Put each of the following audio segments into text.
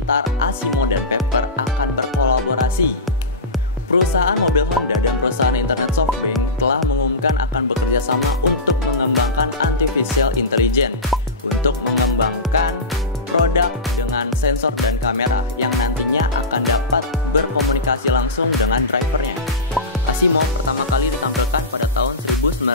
Pintar, Asimo, dan Pepper akan berkolaborasi. Perusahaan mobil Honda dan perusahaan internet SoftBank telah mengumumkan akan bekerja sama untuk mengembangkan artificial intelligence untuk mengembangkan produk dengan sensor dan kamera yang nantinya akan dapat berkomunikasi langsung dengan drivernya. Asimo pertama kali ditampilkan pada tahun 1996,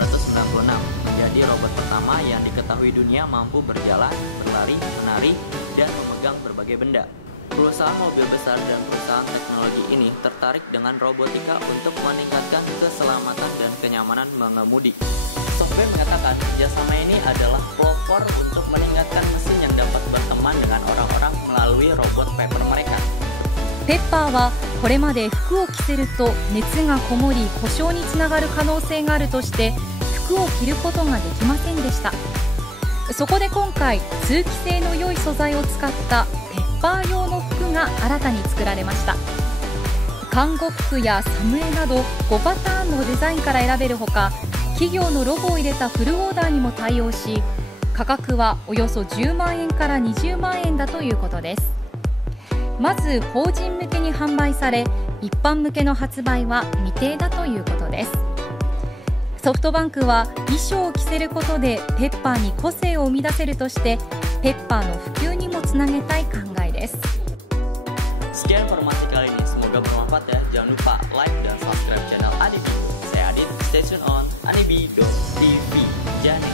menjadi robot pertama yang diketahui dunia mampu berjalan, berlari, menari, dan memegang berbagai benda. Perusahaan mobil besar dan perusahaan teknologi ini tertarik dengan robotika untuk meningkatkan keselamatan dan kenyamanan mengemudi. SoftBank mengatakan kerjasama ini adalah pelopor untuk meningkatkan mesin yang dapat berteman dengan orang-orang melalui robot Pepper mereka. ペッパーはこれまで服を着せると熱がこもり故障につながる可能性があるとして服を着ることができませんでした。そこで今回通気性の良い素材を使ったペッパー用の服が新たに作られました。看護服やサムエなど5パターンのデザインから選べるほか、企業のロゴを入れたフルオーダーにも対応し、価格はおよそ10万円から20万円だということです。まず法人向けに販売され、一般向けの発売は未定だということです。ソフトバンクは衣装を着せることでペッパーに個性を生み出せるとして、ペッパーの普及にもつなげたい考えです。Sekian informasi kali ini, semoga bermanfaat ya. Jangan lupa like dan subscribe channel Anibi. Saya Adit, stay tune on anibi.tv. Jangan